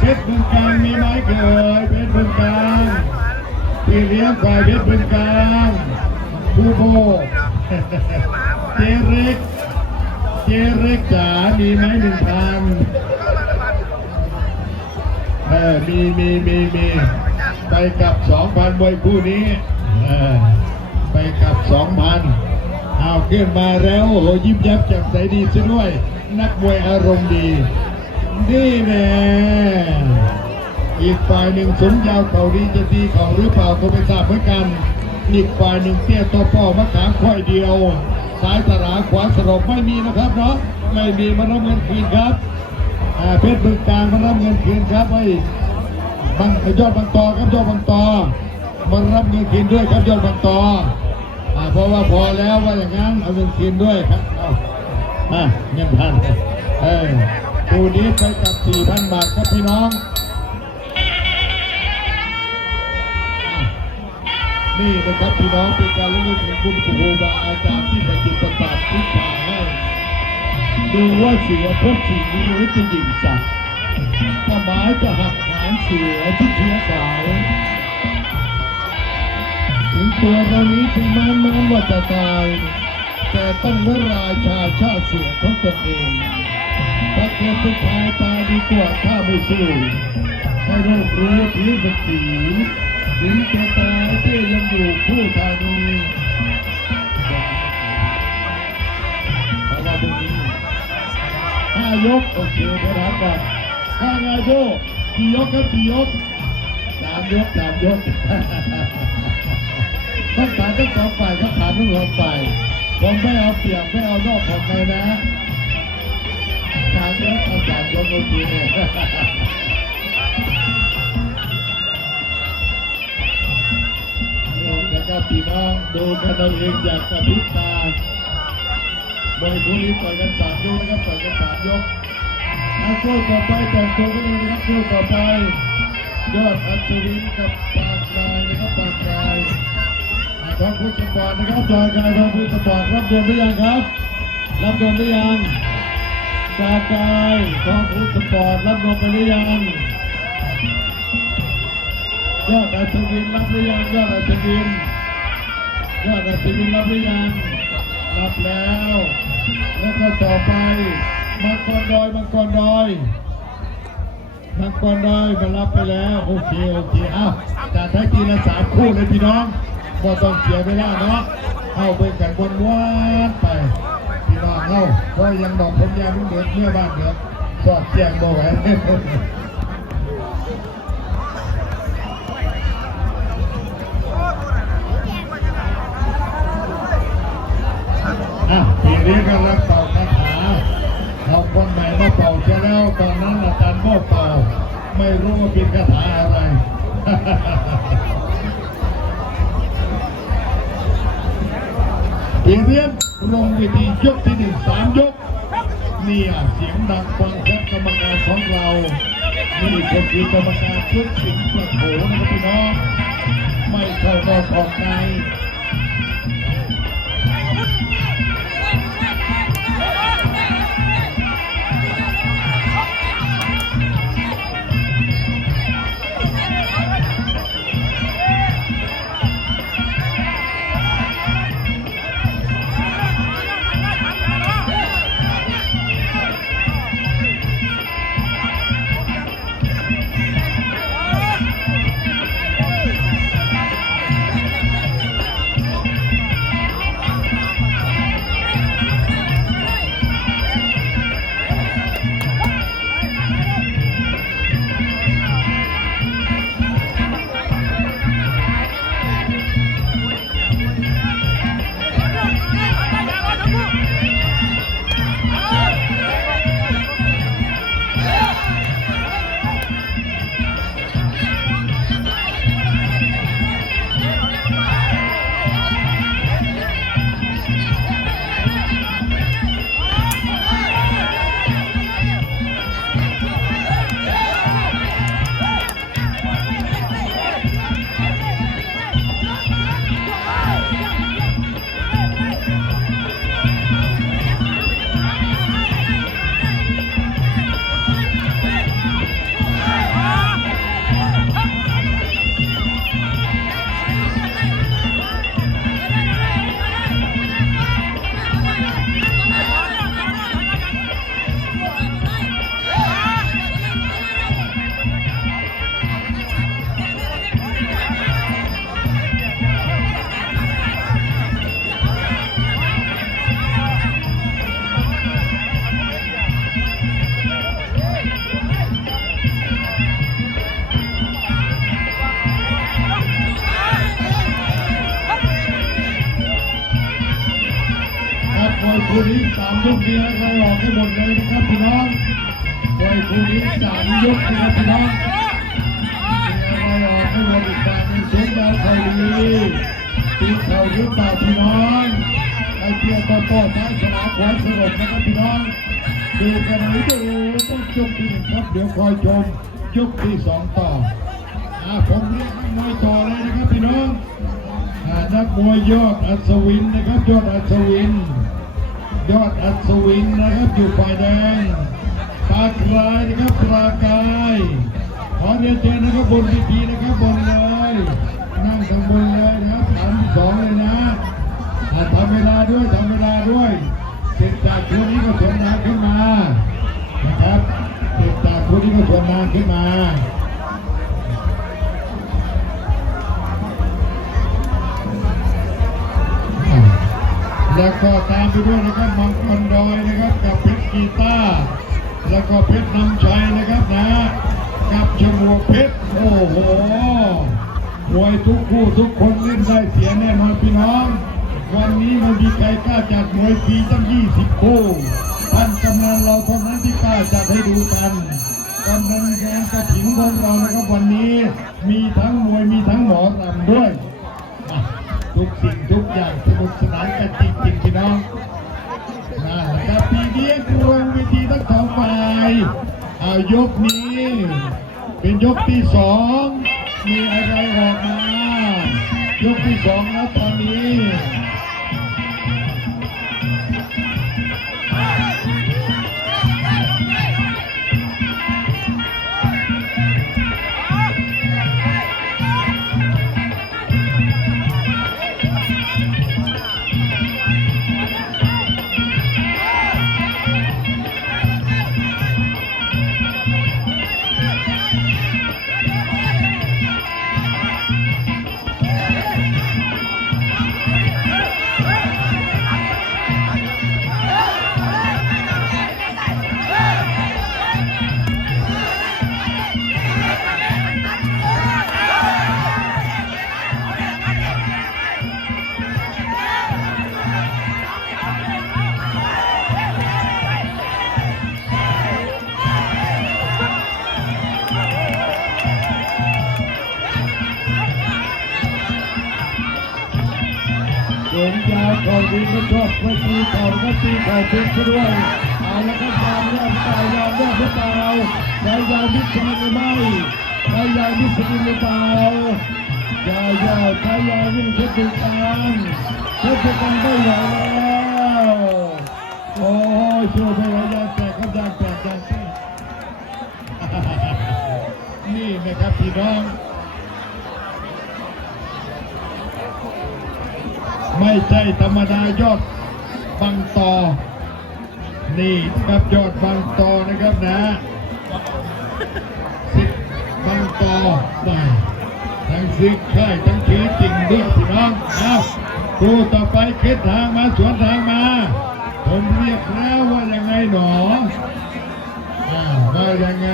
เพชรบึงกลางมีไหมเกิดเพชรบึงกลางพี่เลี้ยงฝ่ายเพชรบึงกลางผู้โบเจเร็กเจเร็กจ๋ามีไหมหนึ่งพันเออมีมีมีมีไปกับสองพันมวยคู่นี้เออไปกับสองพันเอาขึ้นมาแล้วโอ้โหยิ้มย้มแจ่มใสดีซะด้วย นักมวยอารมณ์ดี นี่แน่อีกฝ่ายหนึ่งสมยาวเขาดีจะดีเขาหรือเปล่าก็ไม่ทราบเหมือนกันอีกฝ่ายหนึ่งเตี้ยตัวป้อมะขามค่อยเดียวซ้ายตราขวาสลบไม่มีนะครับเนาะไม่มีมารับเงินคืนครับอ่าเพชรบึงกางมารับเงินคืนครับไอ้บังยอดบางตอครับยอดบางตอมารับเงินคืนด้วยครับยอดบางตออ่าเพราะว่าพอแล้วว่าอย่างนั้นเอาเงินคืนด้วยครับเอาอะเงินพันเออ ดูนี้ไปกับ 4,000 บาทครับพี่น้อง นี่นะครับพี่น้องเป็นการเล่นของคุณครูบาอาจารย์ที่ไปจุดประกาศทิศทาให้ดูว่าเสือพบสิ่งนี้หรือจะยิงจับถ้าหมายจะหักหางเสือที่เชื้อสายถึงตัวเรานี้ถึงแม้แม้ว่าจะตาย แต่ต้องเมื่อราชาชาเสือของตนเอง ถ้าเกิดเป็นชายตายดีกว่าถ้าไม่สู้ให้โรครู้ผีสติถึงจะตายที่ยังอยู่คู่ทานีอะไรตรงนี้ห้ายกโอเคนะรับก่อนห้าไงโบกี่ยกครับกี่ยกสามยกสามยกต้องถามทั้งสองฝ่ายครับถามทั้งสองฝ่ายผมไม่เอาเปรียบไม่เอานอกของใครนะ สามยกเอาสามยกโอเคนะครับพี่น้องดูกันเอาเองอยากกระพริบตาบอยบุรีต่อยกันสามยกนะครับต่อยกันสามยกเอาคู่ต่อไปแต่งตัวกันเลยนะครับคู่ต่อไปยอดอัศวินกับปากกายนะครับปากกายทองพุทธปอดนะครับจอยกายทองพุทธปอดรับเงินหรือยังครับ รับเงินหรือยัง ปากกายทองพุทธปอดรับเงินไปหรือยังยอดอัศวินรับหรือยังยอดอัศวินยอดอัศวินรับหรือยังรับแล้ว แล้วก็ต่อไปมังกรดอยมังกรดอยมังกรดอยมารับไปแล้วโอเคโอเคเอ้าจัดให้ทีละสามคู่เลยพี่น้องก็ต้องเสียเวลาเนาะเอาไปกันวนวนๆไปพี่น้อง เอ้าเพราะยังดอกผมยาวเดือดเมื่อบ้านเดือดสอดแจงบ่ไหวอะทีนี้ก็รับเป่าคาถาเอาคนใหม่มาเป่าใช่แล้วตอนนั้นอาจารย์โม่เป่า ไม่รู้ว่าเป็นคาถาอะไร อีเรียนลงวิธียกที่หนึ่งสามยกเนี่ยเสียงดังฟังแค่กรรมการของเรา นี่ก็คือกรรมการชุดสิงห์ประโถนะครับพี่น้องไม่เข้านอกออกใน ให้หมดเลยนะครับพี่น้องมวยคู่นี้สามยกนะครับพี่น้องมีอะไรออกให้หมดอีกฝั่งหนึ่งสียงดาวไทยดีตีเข่าหรือเปล่าพี่น้องไอเพียร์ก็โต้ท้ายสนามขวาสงบนะครับพี่น้องดูกันเลยดูต้องยกที่หนึ่งครับเดี๋ยวคอยชมยกที่สองต่ออาผมเรียกให้มวยต่อเลยนะครับพี่น้องอานักมวยยอดอัศวินนะครับยอดอัศวิน ยอดอัศวินนะครับอยู่ฝ่ายแดงปากลายนะครับปรากายขอเรียนเชิญนะครับบนเวทีนะครับบนเลยนั่งข้างบนเลยนะครับสามสองเลยนะ ไปด้วยนะครับมังกรดอยนะครับกับเพชรกีตาร์แล้วก็เพชรนำชัยนะครับนะกับชมวกเพชรโอ้โหมวยทุกคู่ทุกคนเล่นได้เสียแน่นอนพี่น้อง วันนี้มันมีใครกล้าจัดมวยฟรีตั้ง 20 คู่ท่านกำนันเราเท่านั้นที่กล้าจัดให้ดูกันกำนันงานกระถิ่นของเรานะครับวันนี้มีทั้งมวยมีทั้งหมอรำด้วย ทุกสิ่งทุกอย่างสนุกสนานกันจริงๆพี่น้อง นี้กรวงเวทีทั้งสองฝ่ายเอายกนี้ เป็นยกที่สองมีอะไรออกมายกที่สองแล้วตอนนี้ ดีก็ชอบก็ตีเข่าก็ตีเข่าเป็นด้วยเอาแล้วก็ยามยอมตายยอมยอมหรือเปล่าใครยาวมิสซิลินหรือไม่ใครยาวมิสซิลินหรือเปล่ายาวยาวใครยาวมิสซิลินกันเพชรกันไม่ไหวแล้วโอ้ยช่วยไม่ไหวยางแตกก็ยางแตกยางแตกนี่นะครับพี่น้อง ไม่ใช่ธรรมดายอดบังตอ นี่ครับยอดบังตอนะครับนะสิบบังตอตายทั้งซิกใช่ทั้งขี้จริงด้วยพี่น้องนะครูต่อไปคิดทางมาสวนทางมา ผมเรียกแล้วว่ายังไงหนอว่ายังไง